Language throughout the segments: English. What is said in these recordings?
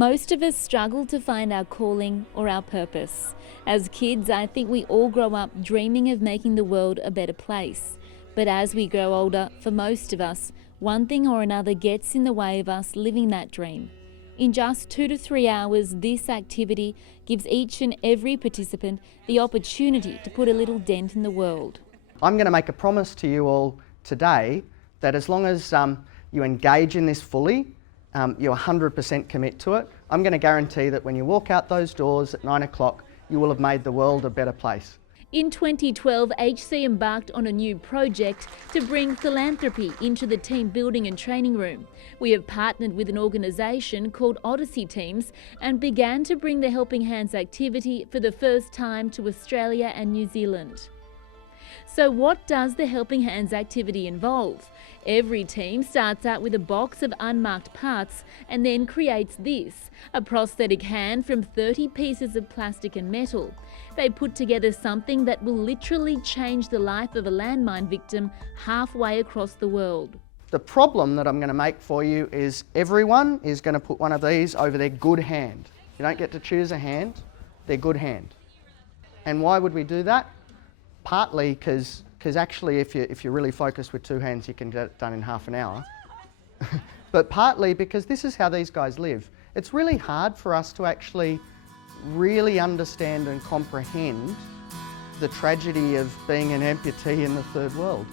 Most of us struggle to find our calling or our purpose. As kids, I think we all grow up dreaming of making the world a better place. But as we grow older, for most of us, one thing or another gets in the way of us living that dream. In just 2 to 3 hours, this activity gives each and every participant the opportunity to put a little dent in the world. I'm going to make a promise to you all today that as long as you engage in this fully, you 100% commit to it, I'm going to guarantee that when you walk out those doors at 9 o'clock, you will have made the world a better place. In 2012, HC embarked on a new project to bring philanthropy into the team building and training room. We have partnered with an organisation called Odyssey Teams and began to bring the Helping Hands activity for the first time to Australia and New Zealand. So what does the Helping Hands activity involve? Every team starts out with a box of unmarked parts and then creates this, a prosthetic hand from 30 pieces of plastic and metal. They put together something that will literally change the life of a landmine victim halfway across the world. The problem that I'm going to make for you is everyone is going to put one of these over their good hand. You don't get to choose a hand, their good hand. And why would we do that? Partly because actually if you're really focused with two hands, you can get it done in half an hour. But partly because this is how these guys live. It's really hard for us to actually really understand and comprehend the tragedy of being an amputee in the third world.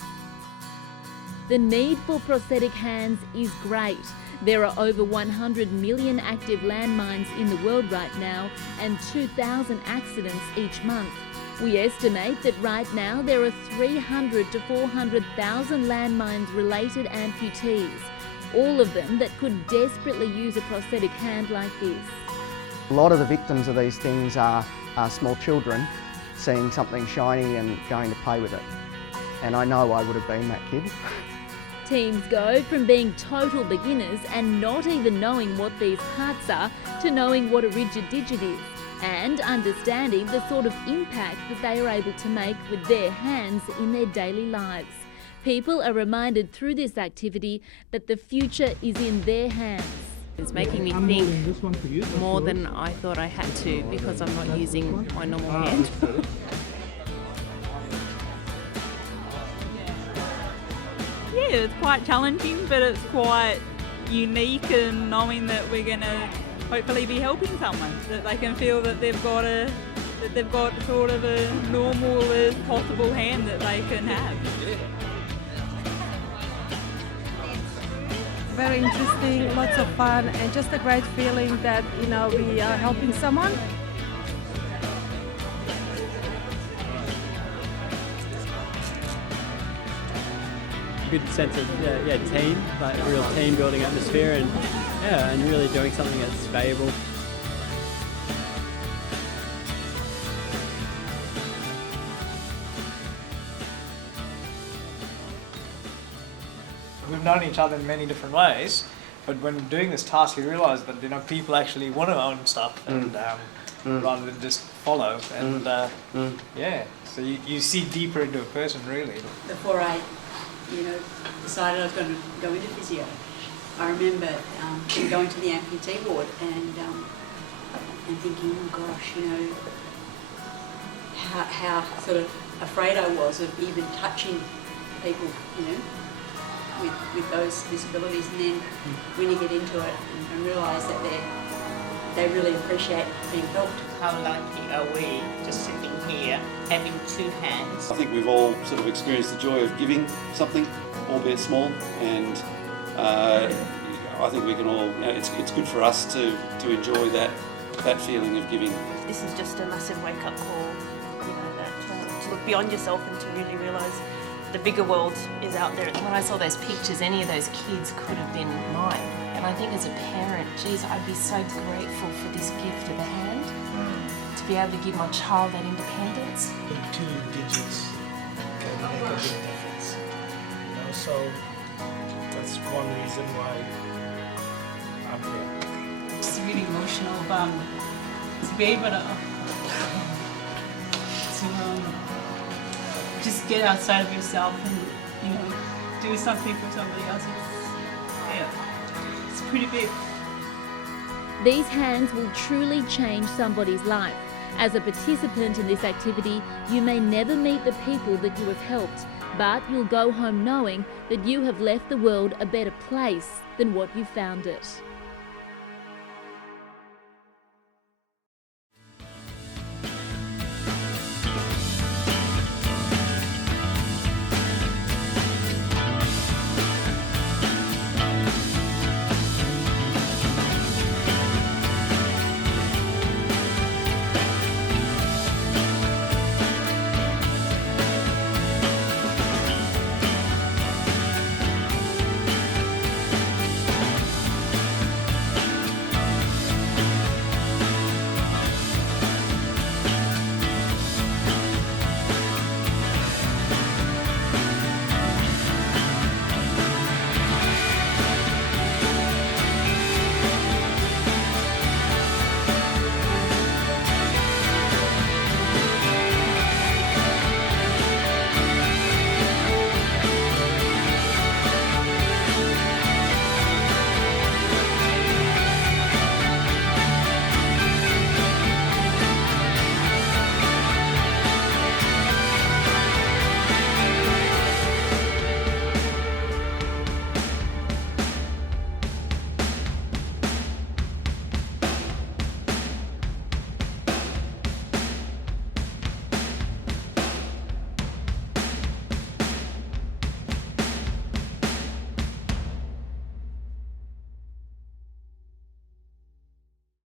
The need for prosthetic hands is great. There are over 100 million active landmines in the world right now and 2,000 accidents each month. We estimate that right now there are 300 to 400,000 landmines-related amputees, all of them that could desperately use a prosthetic hand like this. A lot of the victims of these things are small children seeing something shiny and going to play with it. And I know I would have been that kid. Teams go from being total beginners and not even knowing what these parts are to knowing what a rigid digit is, and understanding the sort of impact that they are able to make with their hands in their daily lives. People are reminded through this activity that the future is in their hands. It's making me think more than I thought I had to because I'm not using my normal hand. Yeah, it's quite challenging, but it's quite unique in knowing that we're going to hopefully be helping someone, that they can feel that they've got sort of a normal as possible hand that they can have. Very interesting, lots of fun, and just a great feeling that we are helping someone. Good sense of team, like a real team building atmosphere, and really doing something that's valuable. We've known each other in many different ways, but when doing this task, you realise that people actually want to own stuff and rather than just follow. And so you see deeper into a person, really. Before I decided I was going to go into physio, I remember going to the amputee ward and thinking, oh gosh, how sort of afraid I was of even touching people, with those disabilities. And then when you get into it and realise that they really appreciate being helped. How lucky are we just sitting here having two hands? I think we've all sort of experienced the joy of giving something, albeit small, and I think we can all, it's good for us to enjoy that feeling of giving. This is just a massive wake-up call, that to look beyond yourself and to really realise the bigger world is out there. When I saw those pictures, any of those kids could have been mine. And I think as a parent, geez, I'd be so grateful for this gift of a hand, to be able to give my child that independence. 2 digits can make a big difference. So that's one reason why I'm here. It's really emotional, to be able to just get outside of yourself and do something for somebody else. It's pretty big. These hands will truly change somebody's life. As a participant in this activity, you may never meet the people that you have helped, but you'll go home knowing that you have left the world a better place than what you found it.